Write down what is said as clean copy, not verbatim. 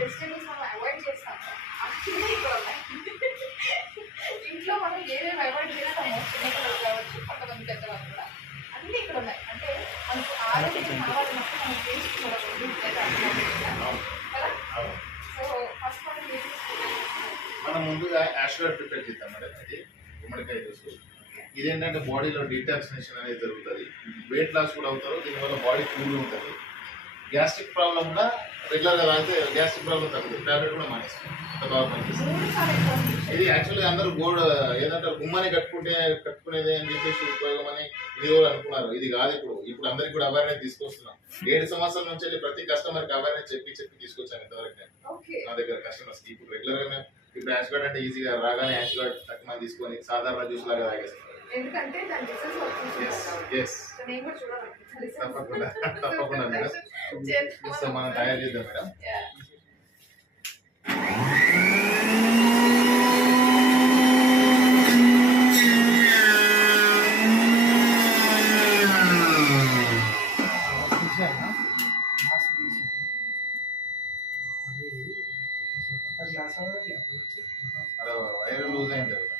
Vegetables మనం avoid చేస్తాము అన్నీ ఇక్కడ ఉన్నాయి. ఇంట్లో మనం ఏమేమి అవాయిడ్ చేస్తామో చిన్నపిల్లలు కావచ్చు కొంతమంది పెద్దవాళ్ళు కూడా అన్నీ ఇక్కడ ఉన్నాయి. అంటే మనకు ఆరోగ్యం కావాలన్నప్పుడు మనం చేసుకోవడం కదా. సో ఫస్ట్ మనం ముందుగా యాషుగర్ ప్రిపేర్ చేద్దాం మేడం. ఇది గుమ్మడికాయ జ్యూస్. ఇదేంటంటే బాడీలో డీటాక్సినేషన్ అనేది జరుగుతుంది, వెయిట్ లాస్ కూడా అవుతారు, దీనివల్ల బాడీ కూల్గా ఉంటుంది. గ్యాస్ట్రిక్ ప్రాబ్లం కూడా రెగ్యులర్గా తాగితే గ్యాస్ట్రిక్ ప్రాబ్లం తగ్గుతుంది, టాబ్లెట్ కూడా మానేస్తుంది. అంత బాగా పనిచేస్తుంది. ఇది యాక్చువల్లీ అందరూ ఏదంటారు గుమ్మని కట్టుకునేది అని చెప్పేసి ఉపయోగం అని ఇది కూడా అనుకున్నారు. ఇది కాదు. ఇప్పుడు అందరికి కూడా అవేర్నెస్ తీసుకొస్తున్నాం. 7 సంవత్సరాల నుంచి వెళ్ళి ప్రతి కస్టమర్కి అవేర్నెస్ చెప్పి తీసుకొచ్చాను ఇంతవరకు నా దగ్గర కస్టమర్స్కి. ఇప్పుడు రెగ్యులర్గా ఇప్పుడు యాష్ గార్డ్ అంటే ఈజీగా రాగానే యాష్ గార్డ్ తక్కువ తీసుకొని సాధారణ జ్యూస్ లాగా తాగేస్తారు. ఎందుకంటే దాని తప్పకుండా మేడం. సో మనం తయారు చేద్దాం మేడం. వైర్ లూజ్ అయింది కదా.